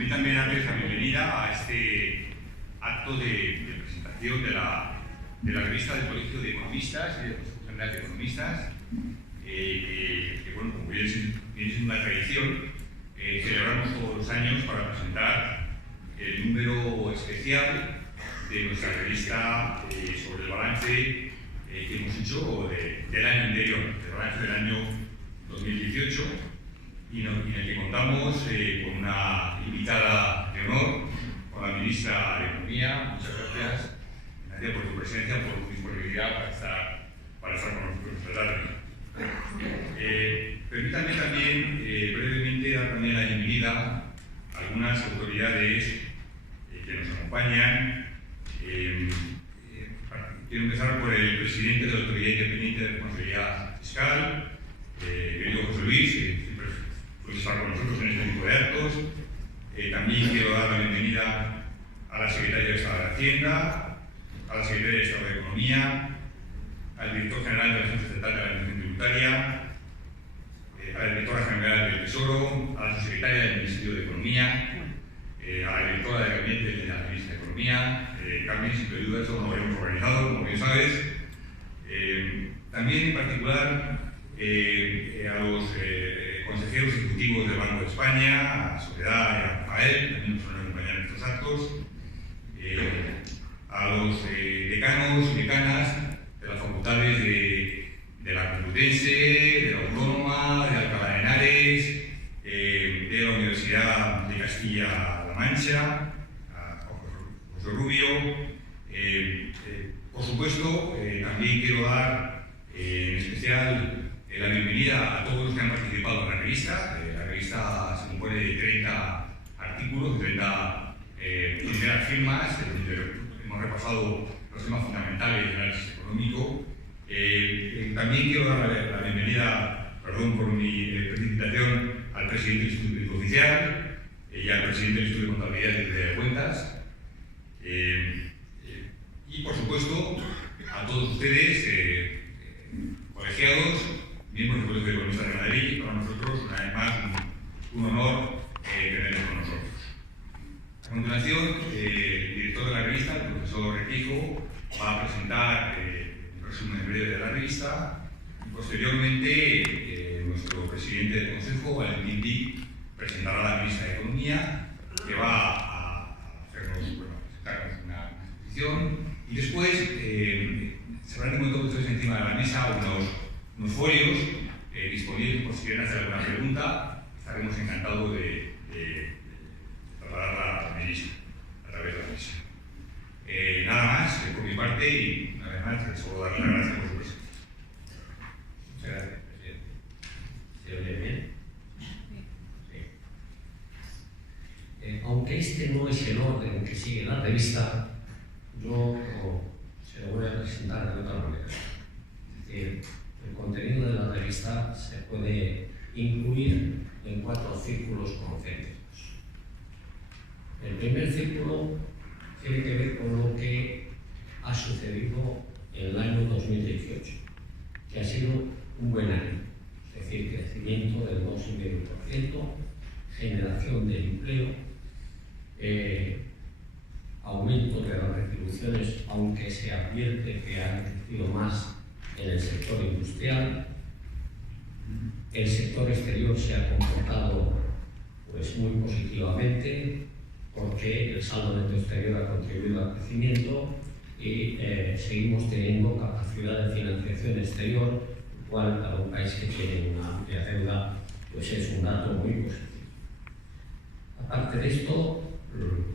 Permítanme darles la bienvenida a este acto de presentación de la revista del Colegio de Economistas y del Consejo General de Economistas, que bueno, como viene siendo una tradición, celebramos todos los años para presentar el número especial de nuestra revista sobre el balance que hemos hecho del año anterior, el balance del año 2018, y en el que contamos con una invitada de honor, con la ministra de Economía. Muchas gracias, Nadia, por tu presencia, por tu disponibilidad para estar con nosotros esta tarde. Permítanme también brevemente dar también la bienvenida a algunas autoridades que nos acompañan. Quiero empezar por el presidente de la Autoridad Independiente de Responsabilidad Fiscal, querido José Luis, que siempre suele estar con nosotros en este tipo de actos. También quiero dar la bienvenida a la Secretaria de Estado de Hacienda, a la Secretaria de Estado de Economía, al Director General de la Agencia Estatal de la Administración Tributaria, a la Directora General del Tesoro, a la Subsecretaria del Ministerio de Economía, a la Directora de Gabinete de la Ministra de Economía. Carmen, si te ayuda, eso lo hemos organizado, como bien sabes. También, en particular, a los consejeros ejecutivos del Banco de España, a Soledad y a Rafael, también nos van a acompañar en estos actos, a los decanos y decanas de las facultades de la Complutense, de la Autónoma, de Alcalá de Henares, de la Universidad de Castilla-La Mancha, a José Rubio. Por supuesto, también quiero dar en especial la bienvenida a todos los que han participado en la revista. La revista se compone de 30 artículos, de 30 primeras firmas, donde hemos repasado los temas fundamentales del análisis económico. También quiero dar la bienvenida, perdón por mi precipitación, al presidente del Instituto Oficial y al presidente del Instituto de Contabilidad y Tesorería de Cuentas. Y por supuesto, a todos ustedes, colegiados, miembros del Colegio de Economistas de Madrid. Para nosotros, una vez más, un honor tenerlos con nosotros. A continuación, el director de la revista, el profesor Requijo, va a presentar un resumen breve de la revista. Y posteriormente, nuestro presidente del Consejo, Valentín Dic, presentará la ministra de Economía, que va a presentarnos una exposición. Y después se habrán encontrado ustedes encima de la mesa unos folios disponibles por si quieren hacer alguna pregunta. Estaremos encantados de trasladarla a la ministra a través de la mesa. Nada más por mi parte, y una vez más les puedo dar las gracias por su presencia. Muchas gracias, presidente. ¿Se oye bien? Sí. Aunque este no es el orden que sigue la revista, yo se lo voy a presentar de otra manera. Es decir, el contenido de la revista se puede incluir en 4 círculos concéntricos. El primer círculo tiene que ver con lo que ha sucedido en el año 2018, que ha sido un buen año, es decir, crecimiento del 2,5%, generación de empleo, aumento de las retribuciones, aunque se advierte que han crecido más en el sector industrial. El sector exterior se ha comportado pues, muy positivamente, porque el saldo neto exterior ha contribuido al crecimiento y seguimos teniendo capacidad de financiación exterior, lo cual para un país que tiene una amplia deuda pues es un dato muy positivo. Aparte de esto,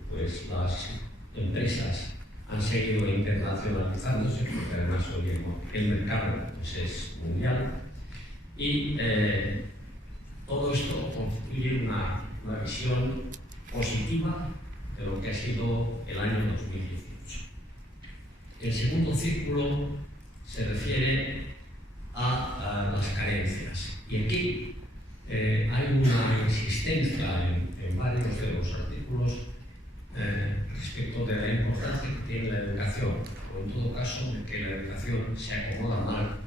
pues las empresas han seguido internacionalizándose, porque además hoy el mercado pues, es mundial, y todo esto constituye una visión positiva de lo que ha sido el año 2018. El segundo círculo se refiere a las carencias, y aquí hay una insistencia en varios de los artículos respecto de la importancia que tiene la educación, o en todo caso de que la educación se acomoda mal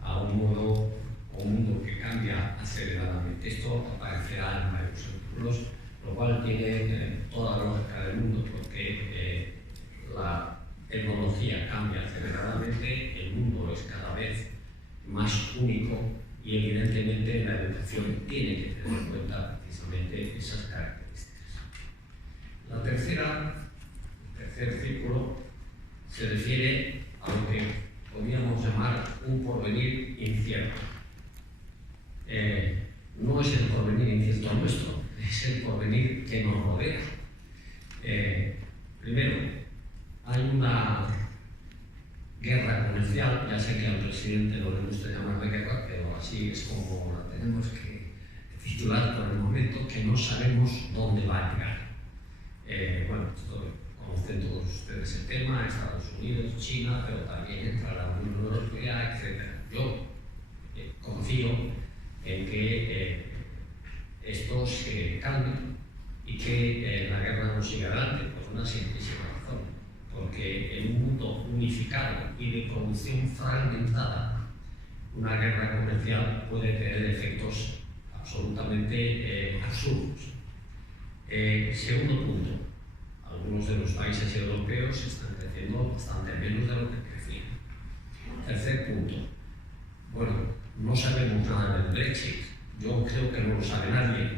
a un mundo que cambia aceleradamente. Esto aparecerá en varios artículos, lo cual tiene toda la lógica del mundo, porque la tecnología cambia aceleradamente, el mundo es cada vez más único y evidentemente la educación tiene que tener en cuenta precisamente esas características. El tercer círculo se refiere a lo que podríamos llamar un porvenir incierto. No es el porvenir incierto nuestro, es el porvenir que nos rodea. Primero, hay una guerra comercial, ya sé que al presidente no le gusta llamarle guerra, pero así es como la tenemos que titular por el momento, que no sabemos dónde va a llegar. Bueno, esto conocen todos ustedes el tema, Estados Unidos, China, pero también entra la Unión Europea, etc. Yo confío en que esto se cambie y que la guerra no siga adelante por una simplísima razón, porque en un mundo unificado y de producción fragmentada, una guerra comercial puede tener efectos absolutamente absurdos. Segundo punto, algunos de los países europeos están creciendo bastante menos de lo que crecían. Tercer punto, bueno, no sabemos nada del Brexit. Yo creo que no lo sabe nadie,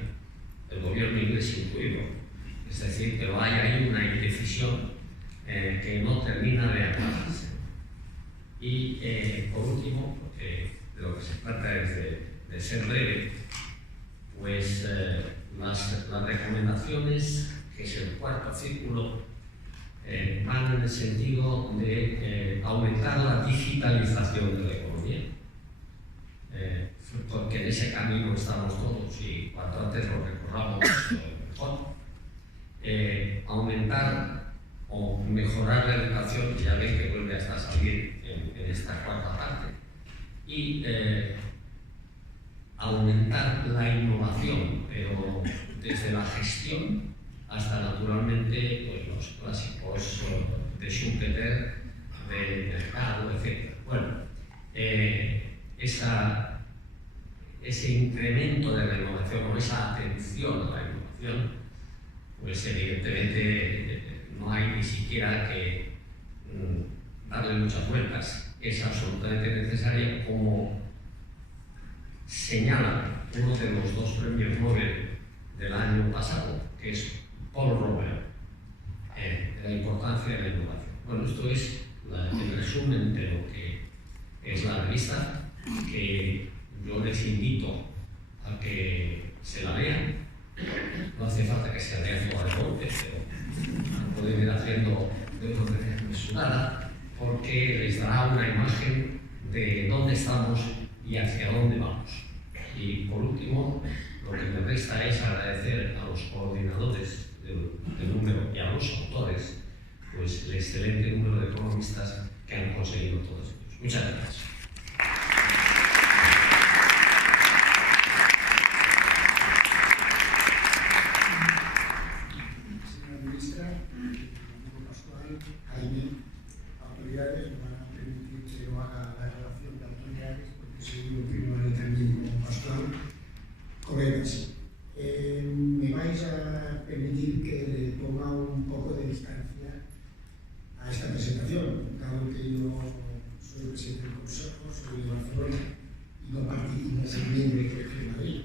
el gobierno inglés incluido. Es decir, pero hay ahí una indecisión que no termina de aclararse. Y por último, porque de lo que se trata es de ser breve, pues las recomendaciones, que es el cuarto círculo, van en el sentido de aumentar la digitalización de la economía, porque en ese camino estamos todos y cuanto antes lo recorramos mejor. Aumentar o mejorar la educación, que ya ven que vuelve hasta salir en esta cuarta parte, y aumentar la innovación, pero desde la gestión hasta naturalmente pues, los clásicos de Schumpeter, de mercado, etc. Bueno, ese incremento de la innovación o esa atención a la innovación, pues evidentemente no hay ni siquiera que darle muchas vueltas. Es absolutamente necesaria, como señala uno de los dos premios Nobel del año pasado, que es Paul Romer, de la importancia de la innovación. Bueno, esto es el resumen de lo que es la revista, que yo les invito a que se la vean. No hace falta que se lea toda de golpe, pero la pueden ir haciendo de una manera mesurada, porque les dará una imagen de dónde estamos y hacia dónde vamos. Y por último, lo que me resta es agradecer a los coordinadores del número y a los autores pues el excelente número de economistas que han conseguido todos ellos. Muchas gracias. Señora ministra, amigo Pascual, Jaime, autoridades me van a permitir que yo haga la relación de autoridades, porque seguro que no lo también como Pascual. Colegas, me vais a permitir que le ponga un poco de distancia a esta presentación, dado que yo soy presidente del Consejo, soy de Barcelona y no soy miembro del Colegio de Madrid.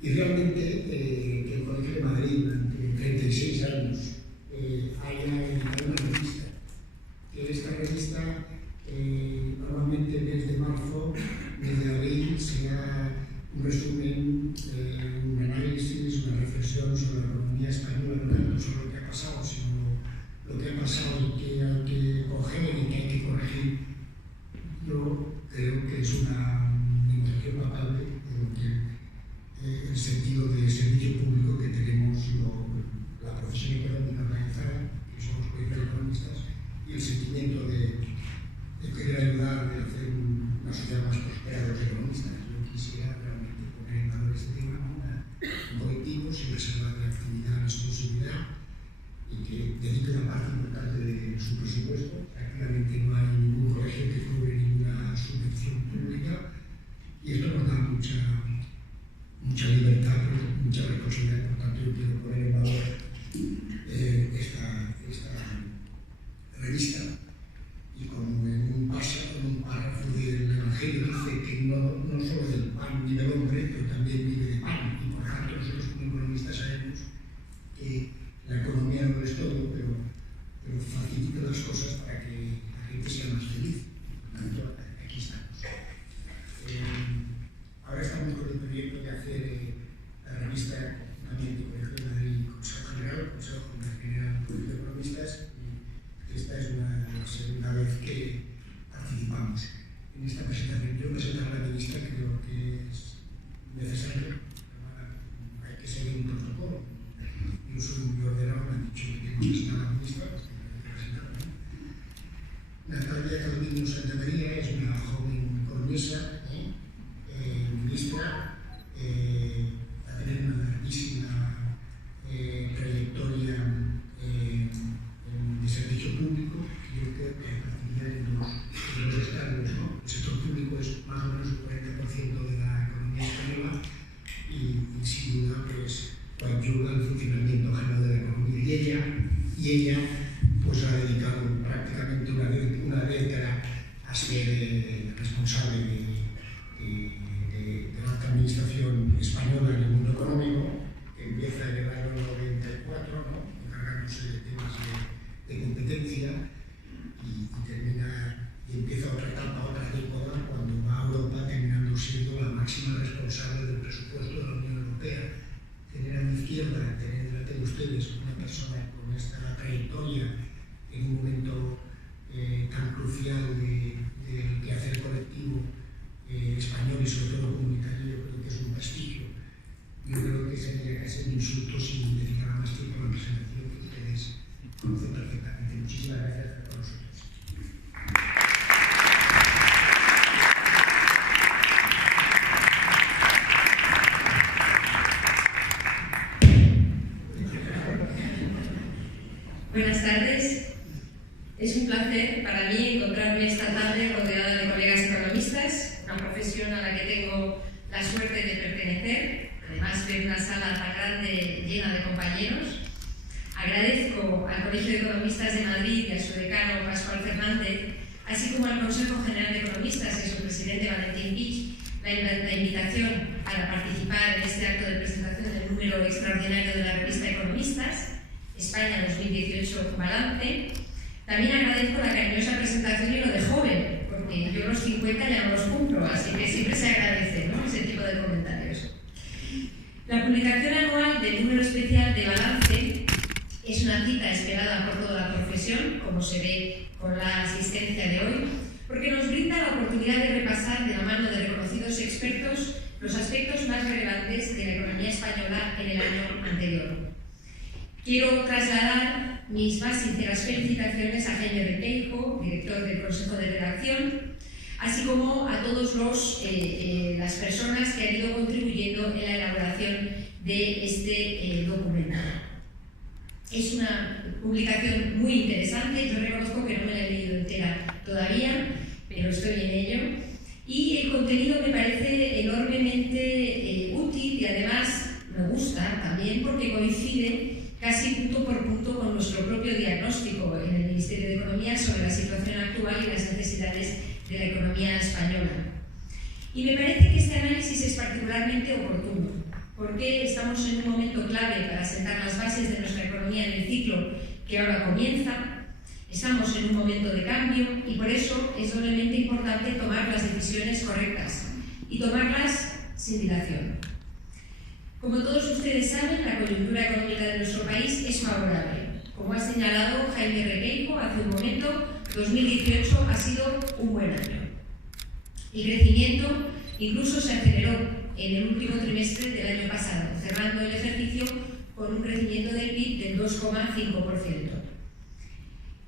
Y realmente que el Colegio de Madrid durante 36 años haya editado una revista, que esta revista normalmente desde marzo, desde abril, sea un resumen, un análisis, una reflexión sobre la economía española, no tanto sobre lo que ha pasado, sino lo que ha pasado y que hay que coger y que hay que corregir. Yo creo que es una demostración palpable de lo que el sentido coadyuva el funcionamiento general de la economía. Y ella pues ha dedicado prácticamente una década a ser responsable de la alta administración española en el mundo económico, que empieza en el año 94, ¿no?, encargándose de temas de competencia y termina y empieza otra etapa, otra década, cuando va a Europa, terminando siendo la máxima responsable del presupuesto de la Unión Europea. Tener a mi izquierda, tener delante de ustedes una persona con esta trayectoria en un momento tan crucial del quehacer colectivo español y sobre todo comunitario, yo creo que es un prestigio. Yo creo que sería casi un insulto si dedicara más tiempo a la presentación que ustedes conocen perfectamente. Muchísimas gracias a todos nosotros. Buenas tardes. Es un placer para mí encontrarme esta tarde rodeada de colegas economistas, una profesión a la que tengo la suerte de pertenecer. Además, ver una sala tan grande llena de compañeros. Agradezco al Colegio de Economistas de Madrid y a su decano Pascual Fernández, así como al Consejo General de Economistas y a su presidente Valentín Pich, la invitación para participar en este acto de presentación del número extraordinario de la revista Economistas, España 2018 Balance. También agradezco la cariñosa presentación y lo de joven, porque yo los 50 ya no los cumplo, así que siempre se agradece, ¿no?, ese tipo de comentarios. La publicación anual del número especial de Balance es una cita esperada por toda la profesión, como se ve con la asistencia de hoy, porque nos brinda la oportunidad de repasar de la mano de reconocidos expertos los aspectos más relevantes de la economía española en el año anterior. Quiero trasladar mis más sinceras felicitaciones a Jaime Requeijo, director del Consejo de Redacción, así como a todas las personas que han ido contribuyendo en la elaboración de este documento. Es una publicación muy interesante, yo reconozco que no me la he leído entera todavía, pero estoy en ello, y el contenido me parece enormemente útil y además me gusta también porque coincide casi punto por punto con nuestro propio diagnóstico en el Ministerio de Economía sobre la situación actual y las necesidades de la economía española. Y me parece que este análisis es particularmente oportuno, porque estamos en un momento clave para sentar las bases de nuestra economía en el ciclo que ahora comienza, estamos en un momento de cambio y por eso es doblemente importante tomar las decisiones correctas y tomarlas sin dilación. Como todos ustedes saben, la coyuntura económica de nuestro país es favorable. Como ha señalado Jaime Requeijo hace un momento, 2018 ha sido un buen año. El crecimiento incluso se aceleró en el último trimestre del año pasado, cerrando el ejercicio con un crecimiento del PIB del 2,5%.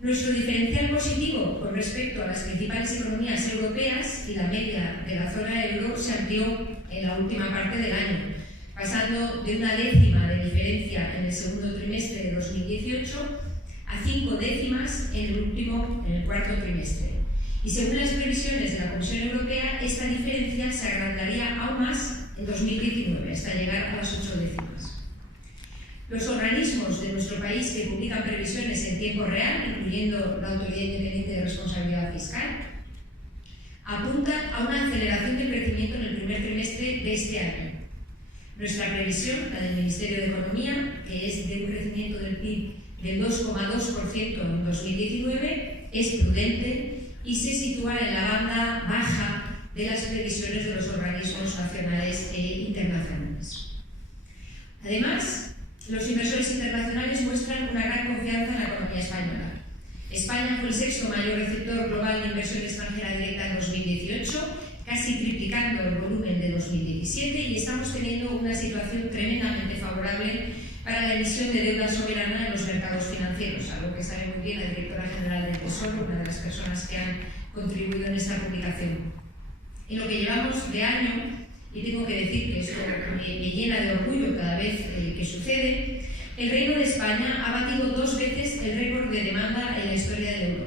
Nuestro diferencial positivo con respecto a las principales economías europeas y la media de la zona euro se amplió en la última parte del año, pasando de una décima de diferencia en el segundo trimestre de 2018 a 5 décimas en el cuarto trimestre. Y según las previsiones de la Comisión Europea, esta diferencia se agrandaría aún más en 2019, hasta llegar a las 8 décimas. Los organismos de nuestro país que publican previsiones en tiempo real, incluyendo la Autoridad Independiente de Responsabilidad Fiscal, apuntan a una aceleración del crecimiento en el primer trimestre de este año. Nuestra previsión, la del Ministerio de Economía, que es de un crecimiento del PIB del 2,2% en 2019, es prudente y se sitúa en la banda baja de las previsiones de los organismos nacionales e internacionales. Además, los inversores internacionales muestran una gran confianza en la economía española. España fue el sexto mayor receptor global de inversión extranjera directa en 2018, casi triplicando el volumen de 2017, y estamos teniendo una situación tremendamente favorable para la emisión de deuda soberana en los mercados financieros, algo que sabe muy bien la directora general del Tesoro, una de las personas que han contribuido en esta publicación. En lo que llevamos de año, y tengo que decir que esto me llena de orgullo cada vez que sucede, el Reino de España ha batido 2 veces el récord de demanda en la historia del euro.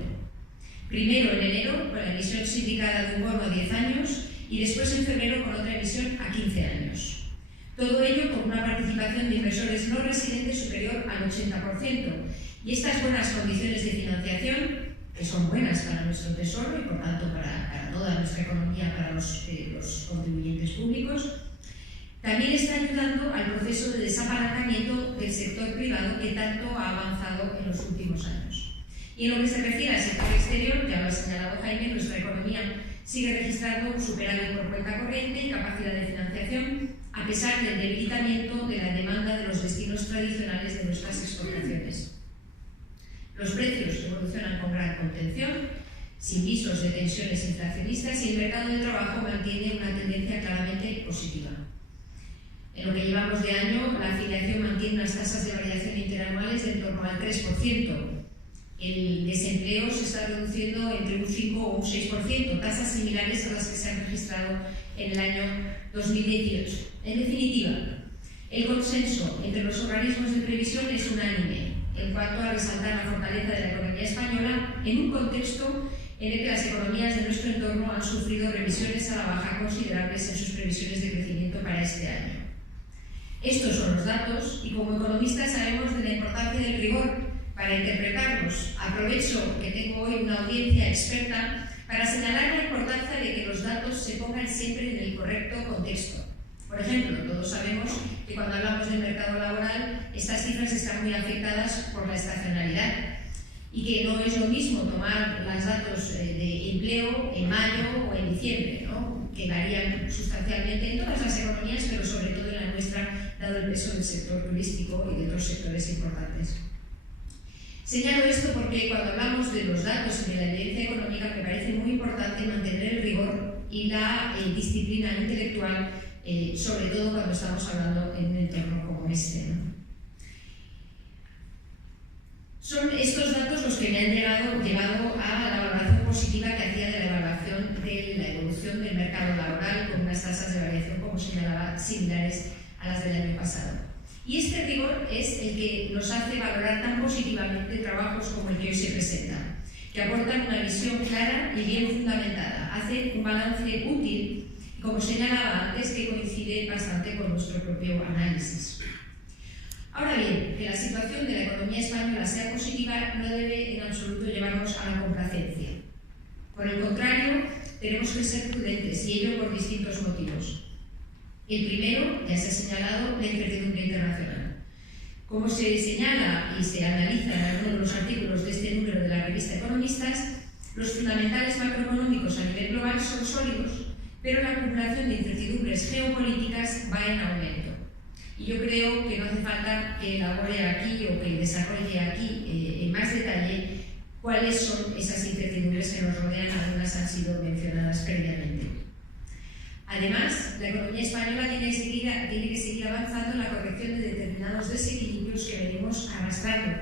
Primero en enero, con la emisión sindicada de un bono a 10 años, y después en febrero con otra emisión a 15 años. Todo ello con una participación de inversores no residentes superior al 80%. Y estas buenas condiciones de financiación, que son buenas para nuestro tesoro y por tanto para toda nuestra economía, para los contribuyentes públicos, también está ayudando al proceso de desapalancamiento del sector privado que tanto ha avanzado en los últimos años. Y en lo que se refiere al sector exterior, ya lo ha señalado Jaime, nuestra economía sigue registrando un superávit por cuenta corriente y capacidad de financiación, a pesar del debilitamiento de la demanda de los destinos tradicionales de nuestras exportaciones. Los precios evolucionan con gran contención, sin visos de tensiones inflacionistas, y el mercado de trabajo mantiene una tendencia claramente positiva. En lo que llevamos de año, la afiliación mantiene unas tasas de variación interanuales de en torno al 3%. El desempleo se está reduciendo entre un 5 o un 6%, tasas similares a las que se han registrado en el año 2018. En definitiva, el consenso entre los organismos de previsión es unánime en cuanto a resaltar la fortaleza de la economía española en un contexto en el que las economías de nuestro entorno han sufrido revisiones a la baja considerables en sus previsiones de crecimiento para este año. Estos son los datos y como economistas sabemos de la importancia del rigor para interpretarlos. Aprovecho que tengo hoy una audiencia experta para señalar la importancia de que los datos se pongan siempre en el correcto contexto. Por ejemplo, todos sabemos que cuando hablamos del mercado laboral, estas cifras están muy afectadas por la estacionalidad y que no es lo mismo tomar los datos de empleo en mayo o en diciembre, ¿no? Que varían sustancialmente en todas las economías, pero sobre todo en la nuestra, dado el peso del sector turístico y de otros sectores importantes. Señalo esto porque cuando hablamos de los datos y de la evidencia económica me parece muy importante mantener el rigor y la disciplina intelectual, sobre todo cuando estamos hablando en un entorno como este, ¿no? Son estos datos los que me han llevado a la valoración positiva que hacía de la evaluación de la evolución del mercado laboral con unas tasas de variación, como señalaba, similares a las del año pasado. Y este rigor es el que nos hace valorar tan positivamente trabajos como el que hoy se presenta, que aportan una visión clara y bien fundamentada, hacen un balance útil, como señalaba antes, que coincide bastante con nuestro propio análisis. Ahora bien, que la situación de la economía española sea positiva no debe en absoluto llevarnos a la complacencia. Por el contrario, tenemos que ser prudentes, y ello por distintos motivos. El primero, ya se ha señalado, la incertidumbre internacional. Como se señala y se analiza en algunos de los artículos de este número de la revista Economistas, los fundamentales macroeconómicos a nivel global son sólidos, pero la acumulación de incertidumbres geopolíticas va en aumento. Y yo creo que no hace falta que elabore aquí o que desarrolle aquí en más detalle cuáles son esas incertidumbres que nos rodean, algunas han sido mencionadas previamente. Además, la economía española tiene que seguir avanzando en la corrección de determinados desequilibrios que venimos arrastrando,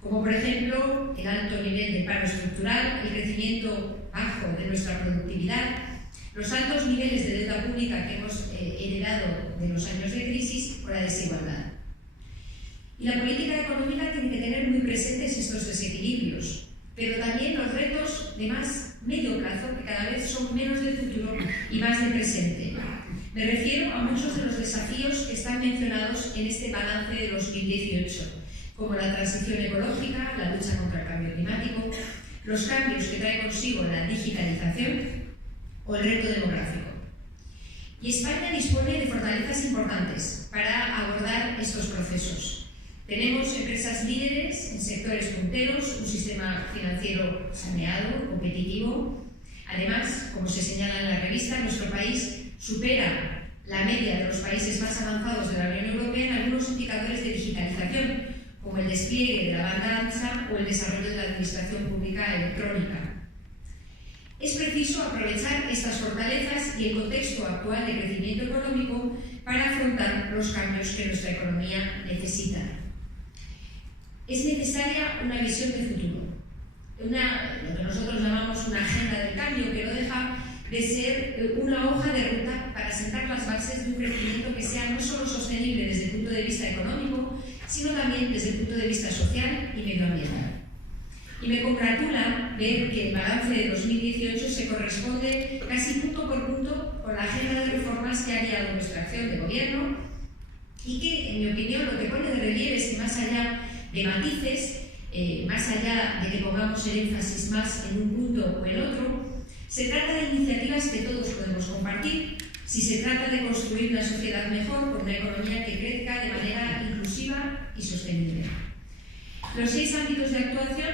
como por ejemplo el alto nivel de paro estructural, el crecimiento bajo de nuestra productividad, los altos niveles de deuda pública que hemos heredado de los años de crisis o la desigualdad. Y la política económica tiene que tener muy presentes estos desequilibrios, pero también los retos de más medio plazo, que cada vez son menos del futuro y más del presente. Me refiero a muchos de los desafíos que están mencionados en este balance de 2018, como la transición ecológica, la lucha contra el cambio climático, los cambios que trae consigo la digitalización o el reto demográfico. Y España dispone de fortalezas importantes para abordar estos procesos. Tenemos empresas líderes en sectores punteros, un sistema financiero saneado, competitivo. Además, como se señala en la revista, nuestro país supera la media de los países más avanzados de la Unión Europea en algunos indicadores de digitalización, como el despliegue de la banda ancha o el desarrollo de la administración pública electrónica. Es preciso aprovechar estas fortalezas y el contexto actual de crecimiento económico para afrontar los cambios que nuestra economía necesita. Es necesaria una visión de futuro, lo que nosotros llamamos una agenda del cambio, que no deja de ser una hoja de ruta para sentar las bases de un crecimiento que sea no solo sostenible desde el punto de vista económico, sino también desde el punto de vista social y medioambiental. Y me congratula ver que el balance de 2018 se corresponde casi punto por punto con la agenda de reformas que ha guiado nuestra acción de gobierno y que, en mi opinión, lo que pone de relieve es que más allá de matices, más allá de que pongamos el énfasis más en un punto o en otro, se trata de iniciativas que todos podemos compartir si se trata de construir una sociedad mejor con una economía que crezca de manera inclusiva y sostenible. Los 6 ámbitos de actuación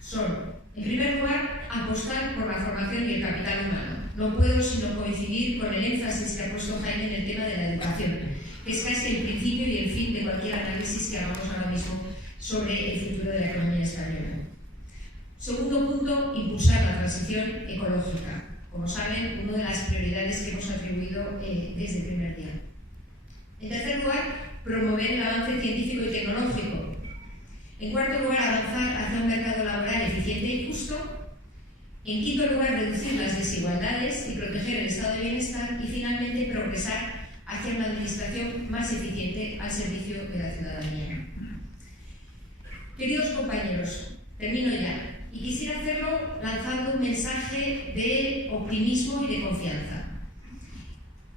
son, en primer lugar, apostar por la formación y el capital humano. No puedo sino coincidir con el énfasis que ha puesto Jaime en el tema de la educación, que es casi el principio y el fin de cualquier análisis que hagamos ahora mismo sobre el futuro de la economía española. Segundo punto, impulsar la transición ecológica. Como saben, una de las prioridades que hemos atribuido desde el primer día. En tercer lugar, promover el avance científico y tecnológico. En cuarto lugar, avanzar hacia un mercado laboral eficiente y justo. En quinto lugar, reducir las desigualdades y proteger el estado de bienestar. Y finalmente, progresar hacia una administración más eficiente al servicio de la ciudadanía. Queridos compañeros, termino ya. Y quisiera hacerlo lanzando un mensaje de optimismo y de confianza.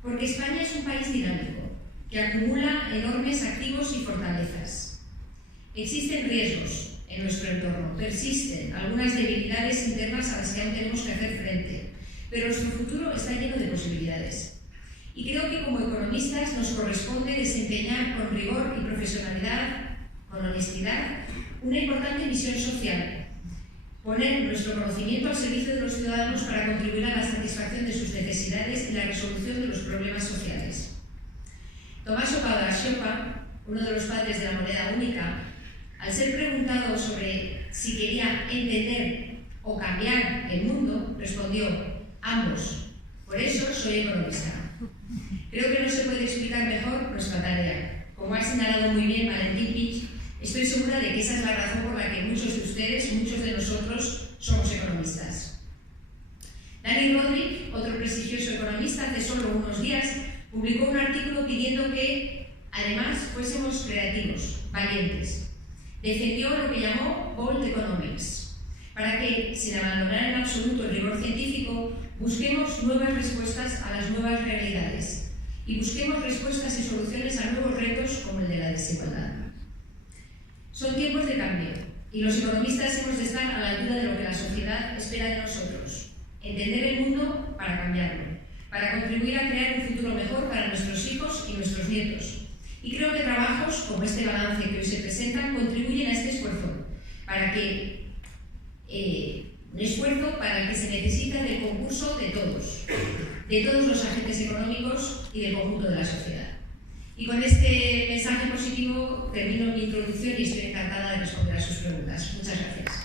Porque España es un país dinámico, que acumula enormes activos y fortalezas. Existen riesgos en nuestro entorno, persisten algunas debilidades internas a las que aún tenemos que hacer frente, pero nuestro futuro está lleno de posibilidades. Y creo que como economistas nos corresponde desempeñar con rigor y profesionalidad, con honestidad, una importante misión social. Poner nuestro conocimiento al servicio de los ciudadanos para contribuir a la satisfacción de sus necesidades y la resolución de los problemas sociales. Tommaso Padoa-Schioppa, uno de los padres de la moneda única, al ser preguntado sobre si quería entender o cambiar el mundo, respondió: ambos. Por eso soy economista. Creo que no se puede explicar mejor nuestra tarea. Como ha señalado muy bien Valentín Pich, estoy segura de que esa es la razón por la que muchos de ustedes, muchos de nosotros, somos economistas. Dani Rodrik, otro prestigioso economista, hace solo unos días publicó un artículo pidiendo que, además, fuésemos creativos, valientes. Defendió lo que llamó Bold Economics, para que, sin abandonar en absoluto el rigor científico, busquemos nuevas respuestas a las nuevas realidades y busquemos respuestas y soluciones a nuevos retos como el de la desigualdad. Son tiempos de cambio y los economistas hemos de estar a la altura de lo que la sociedad espera de nosotros. Entender el mundo para cambiarlo, para contribuir a crear un futuro mejor para nuestros hijos y nuestros nietos. Y creo que trabajos como este balance que hoy se presenta contribuyen a este esfuerzo, un esfuerzo para el que se necesita del concurso de todos los agentes económicos y del conjunto de la sociedad. Y con este mensaje positivo termino mi introducción y estoy encantada de responder a sus preguntas. Muchas gracias.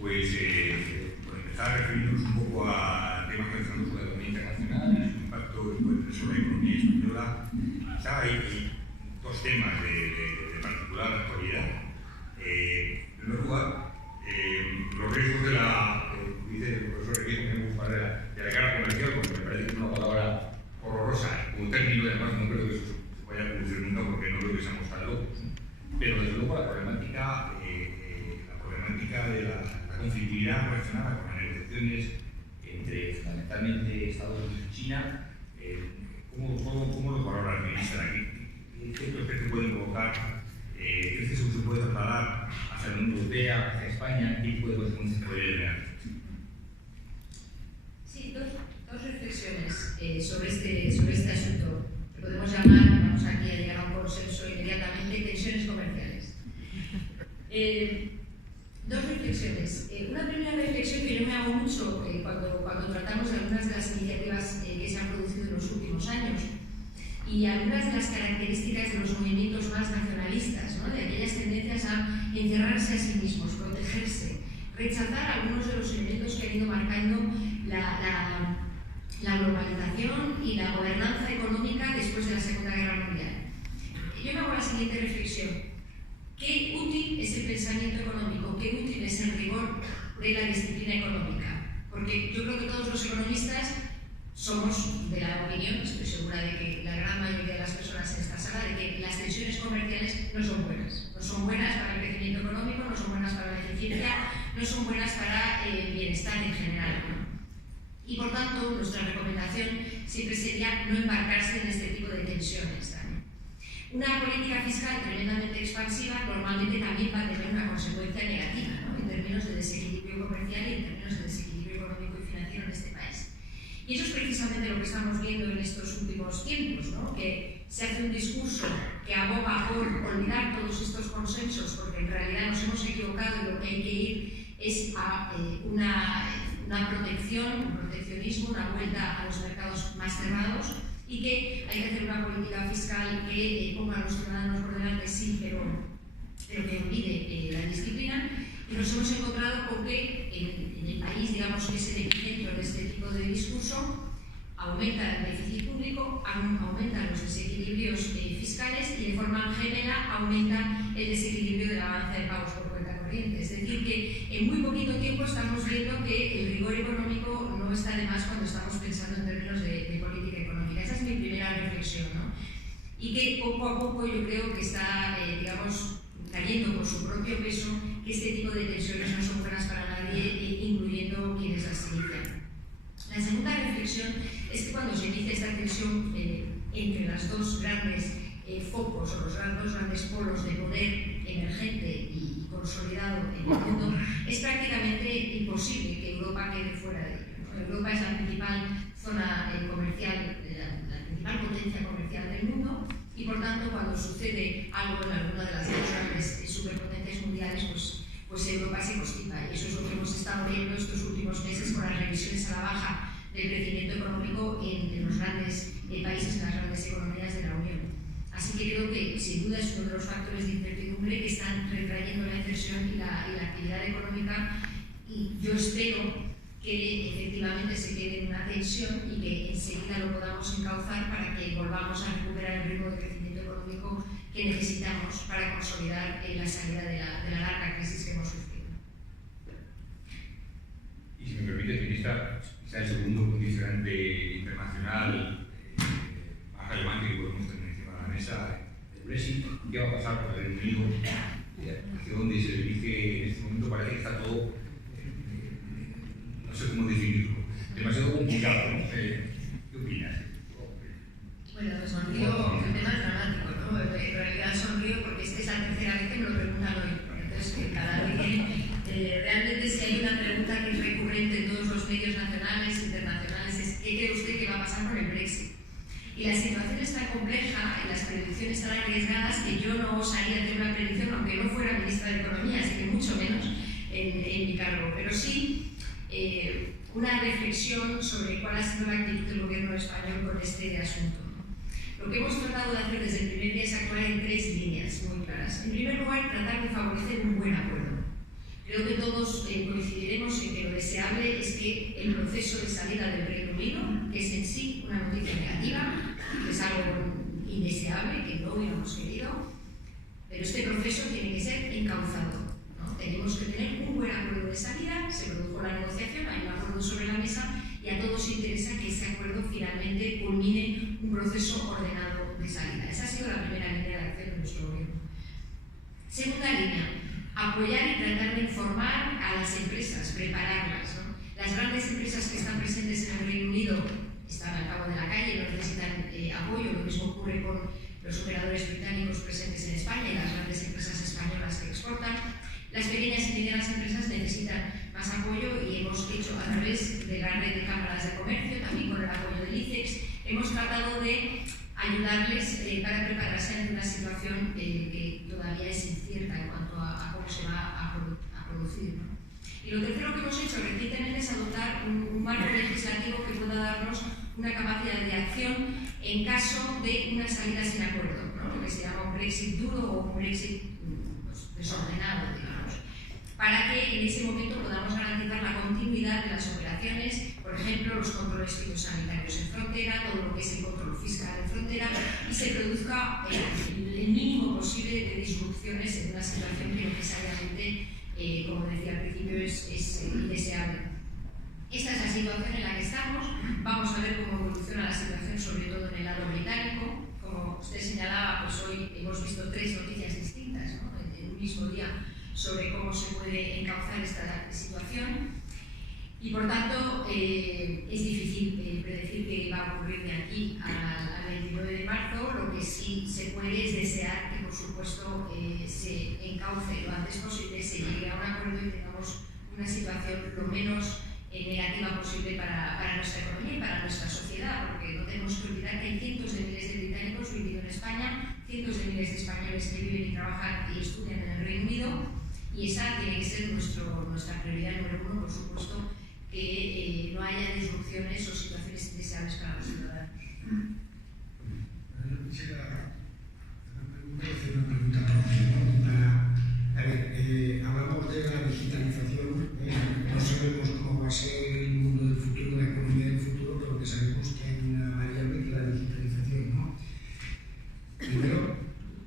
Por empezar, referirnos un poco a temas relacionados con la economía internacional y su impacto sobre la economía española. Quizá hay dos temas de particular actualidad. En primer lugar, los riesgos de la, dice el profesor Requieto, que me gusta de la guerra comercial, porque me parece que es una palabra horrorosa, como término, y además no creo que eso se vaya a producir nunca porque no creo que seamos tan locos. Pero desde luego la problemática de la conflictividad relacionada con las negociaciones entre fundamentalmente Estados Unidos y China, ¿cómo lo valora el ministro aquí? ¿Qué efectos cree que pueden provocar? ¿Qué se puede trasladar hacia la Unión Europea, hacia España? ¿Qué tipo de consecuencias podría tener? Sí, dos reflexiones sobre este asunto que podemos llamar, vamos aquí a llegar a un consenso inmediatamente, tensiones comerciales. Dos reflexiones. Una primera reflexión que yo me hago mucho cuando tratamos de algunas de las iniciativas que se han producido en los últimos años y algunas de las características de los movimientos más nacionalistas, ¿no? De aquellas tendencias a encerrarse a sí mismos, protegerse, rechazar algunos de los elementos que han ido marcando la globalización y la gobernanza económica después de la Segunda Guerra Mundial. Yo me hago la siguiente reflexión. Qué útil es el pensamiento económico, qué útil es el rigor de la disciplina económica, porque yo creo que todos los economistas somos de la opinión, estoy segura de que la gran mayoría de las personas en esta sala, de que las tensiones comerciales no son buenas. No son buenas para el crecimiento económico, no son buenas para la eficiencia, no son buenas para el bienestar en general, ¿no? Y por tanto, nuestra recomendación siempre sería no embarcarse en este tipo de tensiones también. Una política fiscal tremendamente expansiva normalmente también va a tener una consecuencia negativa, ¿no? En términos de desequilibrio comercial y en términos de desequilibrio económico y financiero en este país. Y eso es precisamente lo que estamos viendo en estos últimos tiempos, ¿no? Que se hace un discurso que aboga por olvidar todos estos consensos, porque en realidad nos hemos equivocado y lo que hay que ir es a una protección, un proteccionismo, una vuelta a los mercados más cerrados, y que hay que hacer una política fiscal que ponga a los ciudadanos por delante, sí, pero que olvide la disciplina. Y nos hemos encontrado con que en el país, digamos, que es el epicentro de este tipo de discurso, aumenta el déficit público, aumentan los desequilibrios fiscales y de forma gemela aumenta el desequilibrio de la balanza de pagos por cuenta corriente. Es decir, que en muy poquito tiempo estamos viendo que el rigor económico no está de más cuando estamos pensando en términos de política económica. Esa es mi primera reflexión, ¿no? Y que poco a poco yo creo que está, digamos, cayendo por su propio peso, que este tipo de tensiones no son buenas para nadie, incluyendo quienes las inician. La segunda reflexión es que cuando se inicia esta tensión entre los dos grandes focos o los dos grandes polos de poder emergente y consolidado en el mundo, es prácticamente imposible que Europa quede fuera de ello, ¿no? Europa es la principal zona comercial, la principal potencia comercial del mundo, y por tanto cuando sucede algo en alguna de las dos grandes superpotencias mundiales, pues Europa se constipa, y eso es lo que hemos estado viendo estos últimos meses con las revisiones a la baja del crecimiento económico en los grandes países, en las grandes economías de la Unión. Así que creo que sin duda es uno de los factores de incertidumbre que están retrayendo la inversión y la actividad económica, y yo espero que efectivamente se quede en una tensión y que enseguida lo podamos encauzar para que volvamos a recuperar el ritmo de crecimiento económico que necesitamos para consolidar la salida de la larga crisis que hemos sufrido. Y si me permite, ministra, quizá el segundo condicionante internacional más relevante que podemos tener encima de la mesa, el Brexit, ¿qué va a pasar con el Reino Unido? Hacia dónde se dirige en este momento parece que está todo, no sé cómo definirlo, demasiado complicado, ¿no? ¿Qué opinas? Bueno, sonrío, el tema es dramático, ¿no? En realidad sonrío porque esta es la tercera vez que me lo preguntan hoy. Entonces, que cada vez que realmente si hay una pregunta que es recurrente en todos los medios nacionales e internacionales es ¿qué cree usted que va a pasar con el Brexit? Y la situación es tan compleja y las predicciones tan arriesgadas que yo no osaría hacer una predicción, aunque no fuera ministra de Economía, así que mucho menos en mi cargo. Pero sí una reflexión sobre cuál ha sido la actitud del gobierno español con este asunto. Lo que hemos tratado de hacer desde el primer día es actuar en tres líneas muy claras. En primer lugar, tratar de favorecer un buen acuerdo. Creo que todos coincidiremos en que lo deseable es que el proceso de salida del Reino Unido, que es en sí una noticia negativa, que es algo indeseable, que no hubiéramos querido, pero este proceso tiene que ser encauzado, ¿no? Tenemos que tener un buen acuerdo de salida, se produjo la negociación, hay un acuerdo sobre la mesa y a todos interesa que ese acuerdo finalmente culmine un proceso ordenado de salida. Esa ha sido la primera línea de acción de nuestro gobierno. Segunda línea, apoyar y tratar de informar a las empresas, prepararlas, ¿no? Las grandes empresas que están presentes en el Reino Unido están al cabo de la calle, no necesitan apoyo, lo mismo ocurre con los operadores británicos presentes en España y las grandes empresas españolas que exportan. Las pequeñas y medianas empresas necesitan más apoyo y hemos hecho a través de la red de cámaras de comercio, también con el apoyo del ICEX, hemos tratado de ayudarles para prepararse ante una situación que todavía es incierta en cuanto a cómo se va a producir, ¿no? Y lo tercero que hemos hecho recientemente es adoptar un marco legislativo que pueda darnos una capacidad de acción en caso de una salida sin acuerdo, ¿no? Lo que se llama un Brexit duro o un Brexit desordenado, digamos, para que en ese momento podamos garantizar la continuidad de las operaciones, por ejemplo, los controles fitosanitarios en frontera, todo lo que es el control fiscal en frontera, y se produzca el mínimo posible de disrupciones en una situación que necesariamente como decía al principio, es indeseable. Esta es la situación en la que estamos. Vamos a ver cómo evoluciona la situación, sobre todo en el lado británico. Como usted señalaba, pues hoy hemos visto 3 noticias distintas, ¿no?, en un mismo día, sobre cómo se puede encauzar esta situación. Y por tanto, es difícil predecir qué va a ocurrir de aquí al 29 de marzo. Lo que sí se puede es desear que, por supuesto, se encauce lo antes posible, se llegue a un acuerdo y tengamos una situación lo menos negativa posible para nuestra economía y para nuestra sociedad, porque no tenemos que olvidar que hay cientos de miles de británicos viviendo en España, cientos de miles de españoles que viven y trabajan y estudian en el Reino Unido, y esa tiene que ser nuestra prioridad número 1, por supuesto, que no haya disrupciones o situaciones indeseables para los ciudadanos. Yo quisiera hacer una pregunta propia. A ver, hablamos de la digitalización, no sabemos cómo va a ser el mundo del futuro, la economía del futuro, pero que sabemos que hay una variable que es la digitalización, ¿no? Primero,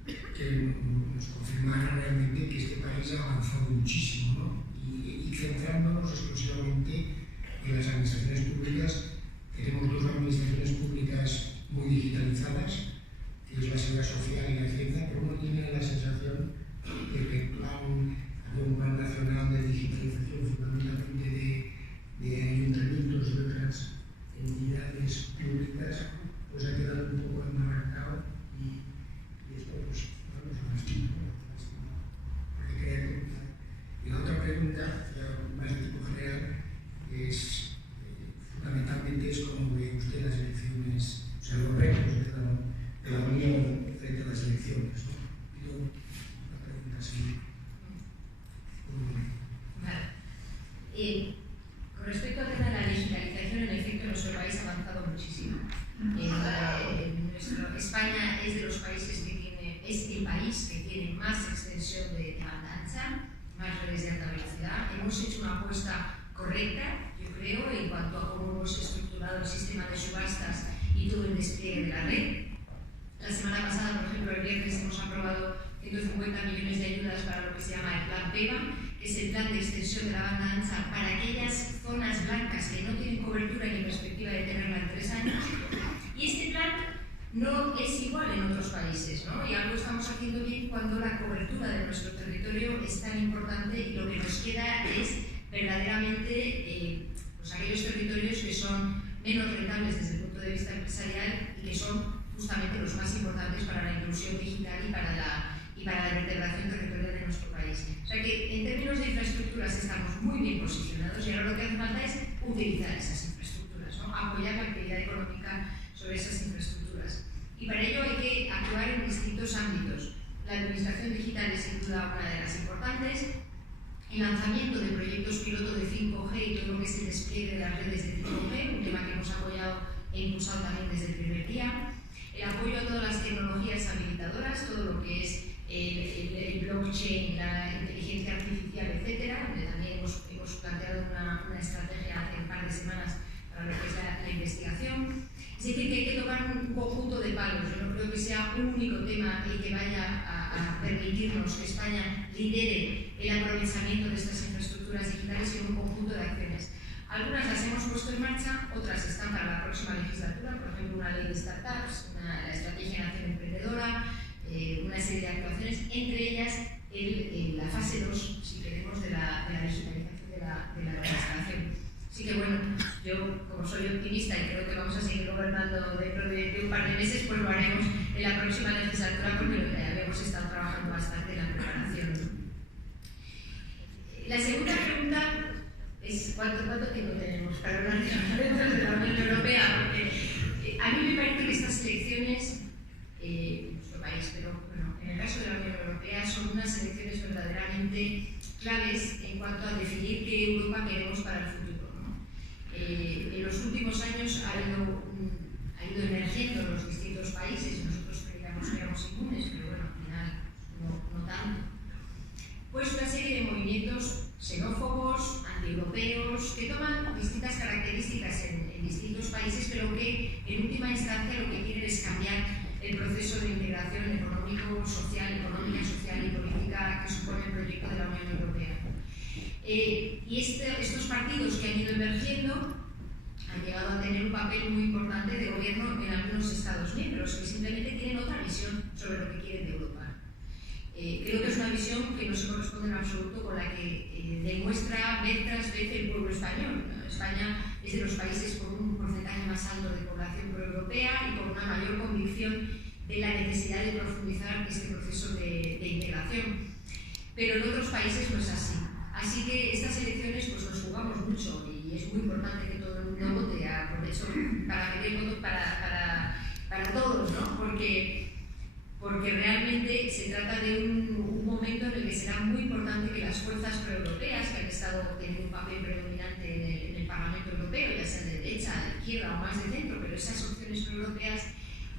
que nos confirmaron realmente que este país ha avanzado muchísimo, ¿no? Y centrándonos exclusivamente en las administraciones públicas, tenemos 2 administraciones públicas muy digitalizadas, que es la Seguridad Social y la Hacienda, pero uno tiene la sensación de que había un plan nacional de digitalización fundamentalmente de ayuntamientos y otras entidades públicas, pues ha quedado un poco enmarcado y esto pues vamos a lastimar, porque crea que... Y la otra pregunta, ya más de tipo general, es fundamentalmente es cómo ve usted las elecciones, o sea, los retos de la Unión frente a las elecciones, ¿no? Sí. Vale. Con respecto al tema de la digitalización, en efecto, nuestro país ha avanzado muchísimo. España es de los países que tiene, es el país que tiene más extensión de banda ancha, más redes de alta velocidad. Hemos hecho una apuesta correcta, yo creo, en cuanto a cómo hemos estructurado el sistema de subastas y todo el despliegue de la red. La semana pasada, por ejemplo, el viernes hemos aprobado 150 millones de ayudas para lo que se llama el Plan PEVA, que es el plan de extensión de la banda ancha para aquellas zonas blancas que no tienen cobertura ni perspectiva de tenerla en 3 años. Y este plan no es igual en otros países, ¿no? Y algo estamos haciendo bien cuando la cobertura de nuestro territorio es tan importante y lo que nos queda es verdaderamente pues aquellos territorios que son menos rentables desde el punto de vista empresarial y que son justamente los más importantes para la inclusión digital y para la vertebración territorial de nuestro país. O sea que en términos de infraestructuras estamos muy bien posicionados y ahora lo que hace falta es utilizar esas infraestructuras, ¿no? Apoyar la actividad económica sobre esas infraestructuras. Y para ello hay que actuar en distintos ámbitos. La administración digital es sin duda una de las importantes. El lanzamiento de proyectos piloto de 5G y todo lo que es el despliegue de las redes de 5G, un tema que hemos apoyado e impulsado también desde el primer día. El apoyo a todas las tecnologías habilitadoras, todo lo que es el blockchain, la inteligencia artificial, etcétera, donde también hemos planteado una estrategia hace un par de semanas para lo que es la investigación. Es decir, que hay que tocar un conjunto de palos. Yo no creo que sea un único tema el que vaya a permitirnos que España lidere el aprovechamiento de estas infraestructuras digitales, sino un conjunto de acciones. Algunas las hemos puesto en marcha, otras están para la próxima legislatura, por ejemplo, una ley de startups, la estrategia nación emprendedora, una serie de actuaciones, entre ellas la fase 2, si queremos, de la digitalización de la administración. Así que bueno, yo como soy optimista y creo que vamos a seguir gobernando dentro de un par de meses, pues lo haremos en la próxima legislatura porque hemos estado trabajando bastante en la preparación. La segunda pregunta es ¿cuánto tiempo tenemos para hablar de la Unión Europea? Porque a mí me parece que estas elecciones, en nuestro país, pero bueno, en el caso de la Unión Europea, son unas elecciones verdaderamente claves en cuanto a definir qué Europa queremos para el futuro. En los últimos años ha ido emergiendo los distintos países, nosotros creíamos que éramos inmunes, pero bueno, al final no tanto. Pues una serie de movimientos xenófobos, antieuropeos, que toman distintas características en distintos países, pero que en última instancia lo que quieren es cambiar el proceso de integración económica, social y política que supone el proyecto de la Unión Europea. Y estos partidos que han ido emergiendo han llegado a tener un papel muy importante de gobierno en algunos Estados miembros, que simplemente tienen otra visión sobre lo que quieren de Europa. Creo que es una visión que no se corresponde en absoluto con la que demuestra vez tras vez el pueblo español. España es de los países con un porcentaje más alto de población proeuropea y con una mayor convicción de la necesidad de profundizar este proceso de integración. Pero en otros países no es así. Así que estas elecciones pues, nos jugamos mucho y es muy importante que todo el mundo vote. Aprovecho para pedir votos para todos, ¿no? Porque realmente se trata de un momento en el que será muy importante que las fuerzas proeuropeas, que han estado teniendo un papel predominante en el Parlamento Europeo, ya sea de derecha, de izquierda o más de centro, pero esas opciones proeuropeas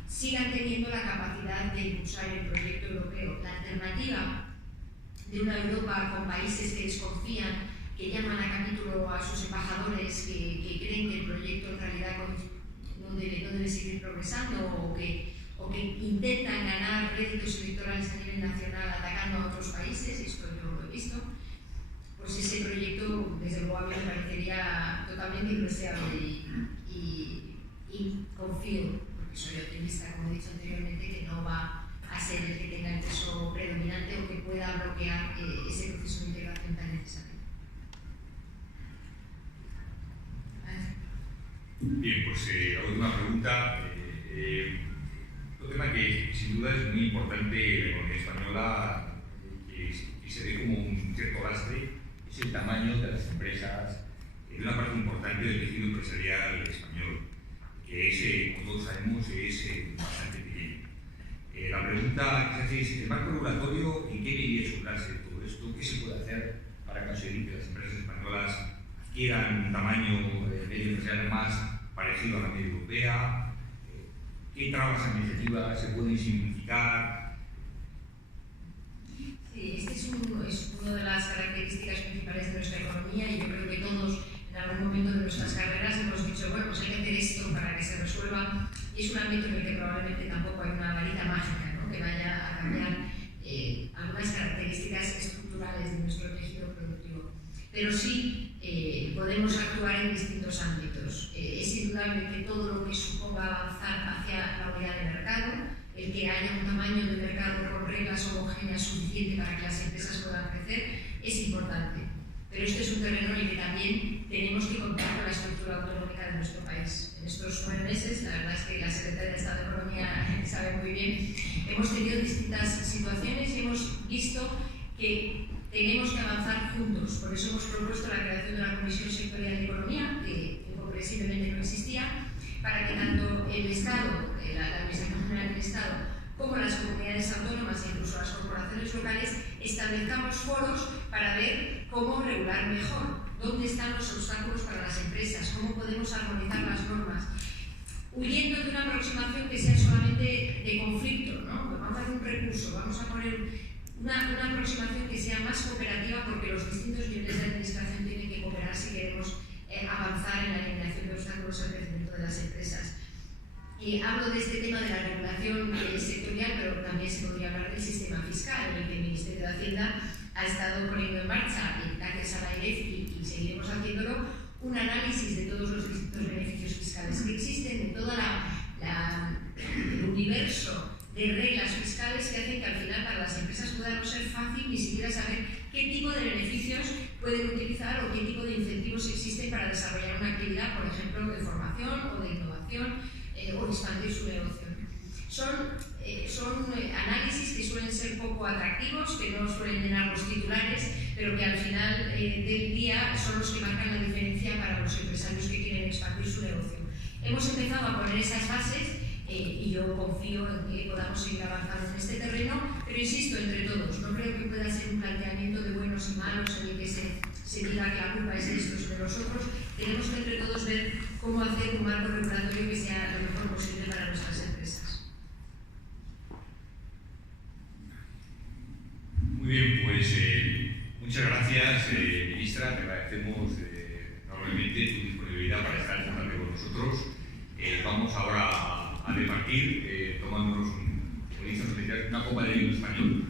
sigan teniendo la capacidad de impulsar el proyecto europeo. La alternativa de una Europa con países que desconfían, que llaman a capítulo a sus embajadores, que creen que el proyecto en realidad no debe seguir progresando o que intentan ganar réditos electorales a nivel nacional atacando a otros países, y esto yo lo he visto, pues ese proyecto desde luego a mí me parecería totalmente indeseable y confío, porque soy optimista, como he dicho anteriormente, que no va a ser el que tenga el peso predominante o que pueda bloquear ese proceso de integración tan necesario. Bien, pues la última pregunta. Un tema que sin duda es muy importante en la economía española, que se ve como un cierto lastre, es el tamaño de las empresas, de una parte importante del tejido empresarial español, que es, como todos sabemos, es bastante pequeño. La pregunta que se hace es, ¿el marco regulatorio en qué debería suplarse todo esto? ¿Qué se puede hacer para conseguir que las empresas españolas adquieran un tamaño medio empresarial más parecido a la media europea? ¿Qué trabas administrativas se pueden simplificar? Sí, este es una de las características principales de nuestra economía y yo creo que todos en algún momento de nuestras carreras hemos dicho, bueno, pues hay que hacer esto para que se resuelva, y es un ámbito en el que probablemente tampoco hay una varita mágica, ¿no?, que vaya a cambiar algunas características estructurales de nuestro tejido productivo. Pero sí podemos actuar en distintos ámbitos. Es indudable que todo lo que suponga avanzar hacia la unidad de mercado, el que haya un tamaño de mercado con reglas homogéneas suficiente para que las empresas puedan crecer, es importante. Pero este es un terreno en el que también tenemos que contar con la estructura autonómica de nuestro país. En estos 9 meses, la verdad es que la Secretaría de Estado de Economía sabe muy bien, hemos tenido distintas situaciones y hemos visto que tenemos que avanzar juntos. Por eso hemos propuesto la creación de una Comisión Sectorial de Economía, que incomprensiblemente no existía, para que tanto el Estado, la Administración General del Estado, como las comunidades autónomas e incluso las corporaciones locales establezcamos foros para ver cómo regular mejor, dónde están los obstáculos para las empresas, cómo podemos armonizar las normas, huyendo de una aproximación que sea solamente de conflicto, ¿no? Pues vamos a hacer un recurso, vamos a poner una aproximación que sea más cooperativa, porque los distintos niveles de administración tienen que cooperar si queremos avanzar en la eliminación de obstáculos al crecimiento de las empresas. Hablo de este tema de la regulación sectorial, pero también se podría hablar del sistema fiscal, en el que el Ministerio de Hacienda ha estado poniendo en marcha, gracias a la AEREF, y seguiremos haciéndolo, un análisis de todos los distintos beneficios fiscales que existen, de todo el universo de reglas fiscales que hacen que al final para las empresas pueda no ser fácil ni siquiera saber qué tipo de beneficios pueden utilizar o qué tipo de incentivos existen para desarrollar una actividad, por ejemplo, de formación o de innovación o expandir su negocio. Son análisis que suelen ser poco atractivos, que no suelen llenar los titulares, pero que al final del día son los que marcan la diferencia para los empresarios que quieren expandir su negocio. Hemos empezado a poner esas bases y yo confío en que podamos seguir avanzando en este terreno, pero insisto, entre todos, no creo que pueda ser un planteamiento de buenos y malos en el que se diga que la culpa es de estos o de los otros. Tenemos que entre todos ver cómo hacer un marco regulatorio que sea lo mejor posible para nuestras empresas. Muy bien, pues muchas gracias, ministra. Te agradecemos enormemente tu disponibilidad para estar esta tarde con nosotros. Vamos ahora a debatir, tomándonos una copa de vino español.